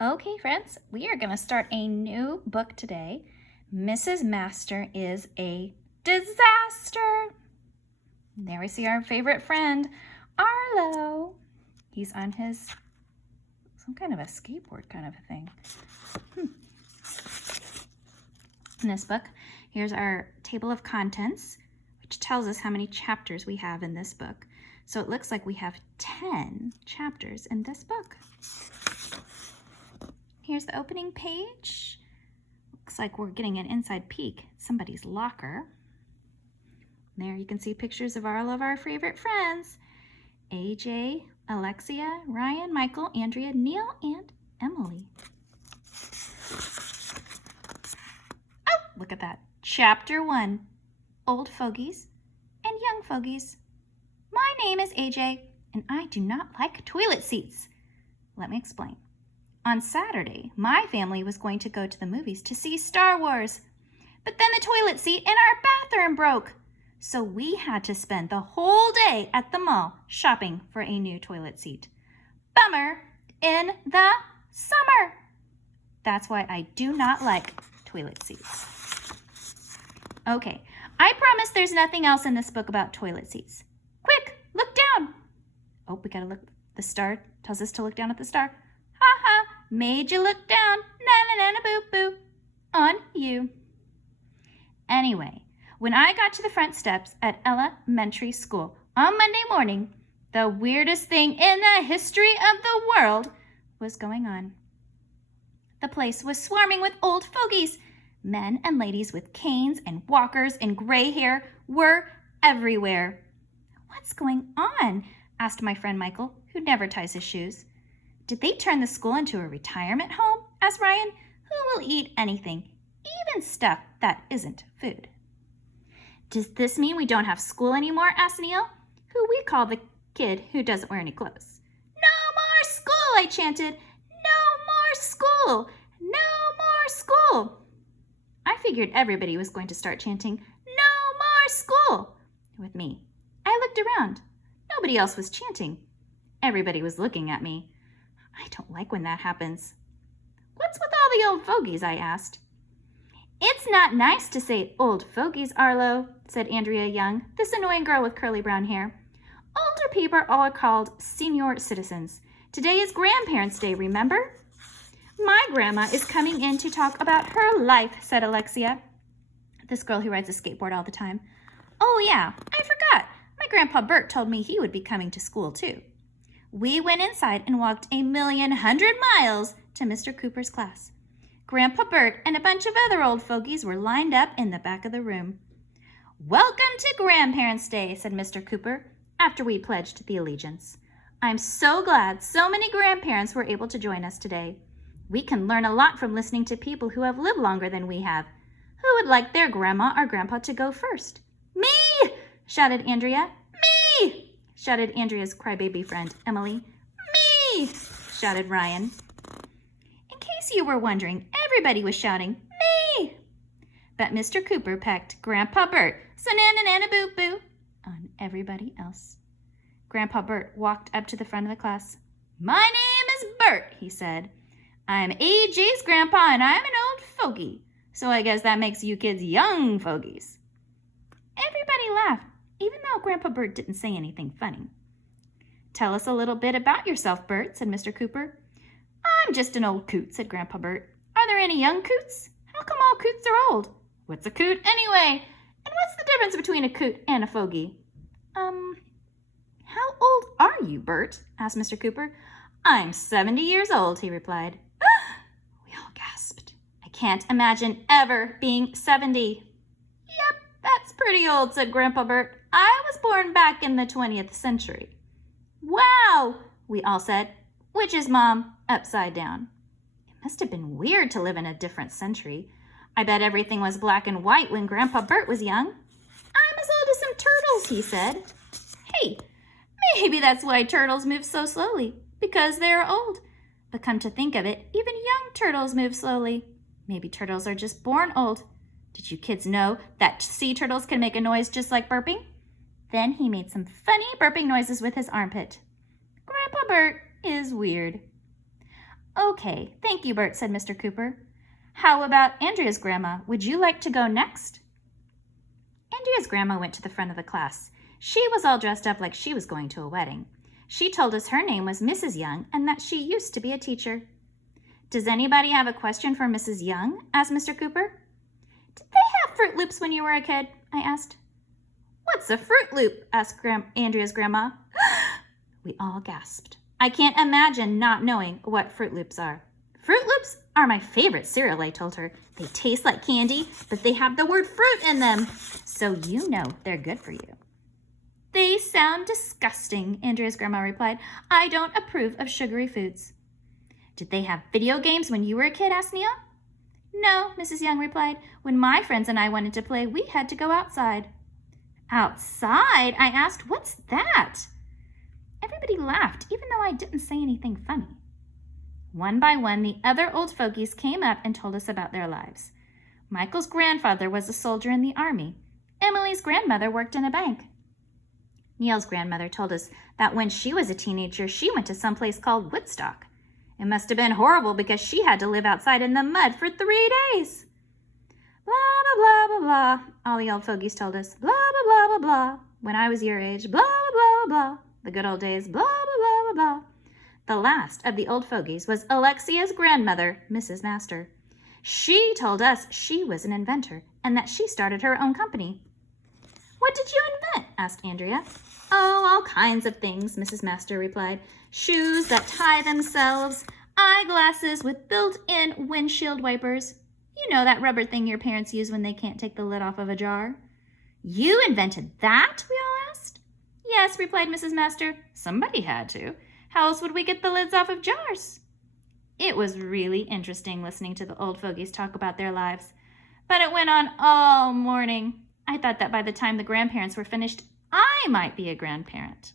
Okay, friends, we are going to start a new book today. Mrs. Master is a disaster. There we see our favorite friend, Arlo. He's on his, some kind of a skateboard kind of a thing. In this book, here's our table of contents, which tells us how many chapters we have in this book. So it looks like we have 10 chapters in this book. Here's the opening page. Looks like we're getting an inside peek at somebody's locker. There you can see pictures of all of our favorite friends. AJ, Alexia, Ryan, Michael, Andrea, Neil, and Emily. Oh, look at that. Chapter 1, Old Fogies and Young Fogies. My name is AJ, and I do not like toilet seats. Let me explain. On Saturday, my family was going to go to the movies to see Star Wars. But then the toilet seat in our bathroom broke. So we had to spend the whole day at the mall shopping for a new toilet seat. Bummer in the summer. That's why I do not like toilet seats. Okay, I promise there's nothing else in this book about toilet seats. Quick, look down. Oh, we gotta look. The star tells us to look down at the star. Ha ha, made you look down. Na na na boo boo. On you. Anyway, when I got to the front steps at elementary school on Monday morning, the weirdest thing in the history of the world was going on. The place was swarming with old fogies. Men and ladies with canes and walkers and gray hair were everywhere. What's going on? Asked my friend Michael, who never ties his shoes. Did they turn the school into a retirement home? Asked Ryan, who will eat anything, even stuff that isn't food. Does this mean we don't have school anymore? Asked Neil, who we call the kid who doesn't wear any clothes. No more school, I chanted. No more school. No more school. I figured everybody was going to start chanting, no more school, with me. I looked around. Nobody else was chanting. Everybody was looking at me. I don't like when that happens. What's with all the old fogies? I asked. It's not nice to say old fogies, Arlo, said Andrea Young, this annoying girl with curly brown hair. Older people are called senior citizens. Today is Grandparents' Day, remember? My grandma is coming in to talk about her life, said Alexia, this girl who rides a skateboard all the time. Oh yeah, I forgot. My grandpa Bert told me he would be coming to school too. We went inside and walked 1,100,000 miles to Mr. Cooper's class. Grandpa Bert and a bunch of other old fogies were lined up in the back of the room. Welcome to Grandparents' Day, said Mr. Cooper, after we pledged the allegiance. I'm so glad so many grandparents were able to join us today. We can learn a lot from listening to people who have lived longer than we have. Who would like their grandma or grandpa to go first? Me! Shouted Andrea. Me! Shouted Andrea's crybaby friend, Emily. Me! Shouted Ryan. In case you were wondering, everybody was shouting, me! But Mr. Cooper pecked Grandpa Bert, sa-na-na-na-na-boo-boo, on everybody else. Grandpa Bert walked up to the front of the class. My name is Bert, he said. I'm AJ's grandpa and I'm an old fogey, so I guess that makes you kids young fogies. Everybody laughed, even though Grandpa Bert didn't say anything funny. Tell us a little bit about yourself, Bert, said Mr. Cooper. I'm just an old coot, said Grandpa Bert. Are there any young coots? How come all coots are old? What's a coot anyway? And what's the difference between a coot and a fogey? How old are you, Bert? Asked Mr. Cooper. I'm 70 years old, he replied. We all gasped. I can't imagine ever being 70. Yep, that's pretty old, said Grandpa Bert. I was born back in the 20th century. Wow, we all said, which is Mom, upside down. It must have been weird to live in a different century. I bet everything was black and white when Grandpa Bert was young. I'm as old as some turtles, he said. Hey, maybe that's why turtles move so slowly, because they're old. But come to think of it, even young turtles move slowly. Maybe turtles are just born old. Did you kids know that sea turtles can make a noise just like burping? Then he made some funny burping noises with his armpit. Grandpa Bert is weird. Okay, thank you, Bert, said Mr. Cooper. How about Andrea's grandma? Would you like to go next? Andrea's grandma went to the front of the class. She was all dressed up like she was going to a wedding. She told us her name was Mrs. Young and that she used to be a teacher. Does anybody have a question for Mrs. Young? Asked Mr. Cooper. Did they have Fruit Loops when you were a kid? I asked. What's a Fruit Loop? Asked Andrea's grandma. We all gasped. I can't imagine not knowing what Fruit Loops are. Fruit Loops are my favorite cereal, I told her. They taste like candy, but they have the word fruit in them, so you know they're good for you. They sound disgusting, Andrea's grandma replied. I don't approve of sugary foods. Did they have video games when you were a kid? Asked Neil. No, Mrs. Young replied. When my friends and I wanted to play, we had to go outside. Outside? I asked. What's that? Everybody laughed, even though I didn't say anything funny. One by one, the other old fogies came up and told us about their lives. Michael's grandfather was a soldier in the army. Emily's grandmother worked in a bank. Neil's grandmother told us that when she was a teenager, she went to some place called Woodstock. It must have been horrible because she had to live outside in the mud for 3 days. Blah, blah, blah, blah, blah, all the old fogies told us. Blah, blah, blah, blah, blah. When I was your age, blah, blah, blah, blah. The good old days, blah, blah, blah, blah, blah. The last of the old fogies was Alexia's grandmother, Mrs. Master. She told us she was an inventor and that she started her own company. What did you invent? Asked Andrea. Oh, all kinds of things, Mrs. Master replied. Shoes that tie themselves, eyeglasses with built-in windshield wipers. You know that rubber thing your parents use when they can't take the lid off of a jar. You invented that? We all asked. Yes, replied Mrs. Master. Somebody had to. How else would we get the lids off of jars? It was really interesting listening to the old fogies talk about their lives. But it went on all morning. I thought that by the time the grandparents were finished, I might be a grandparent.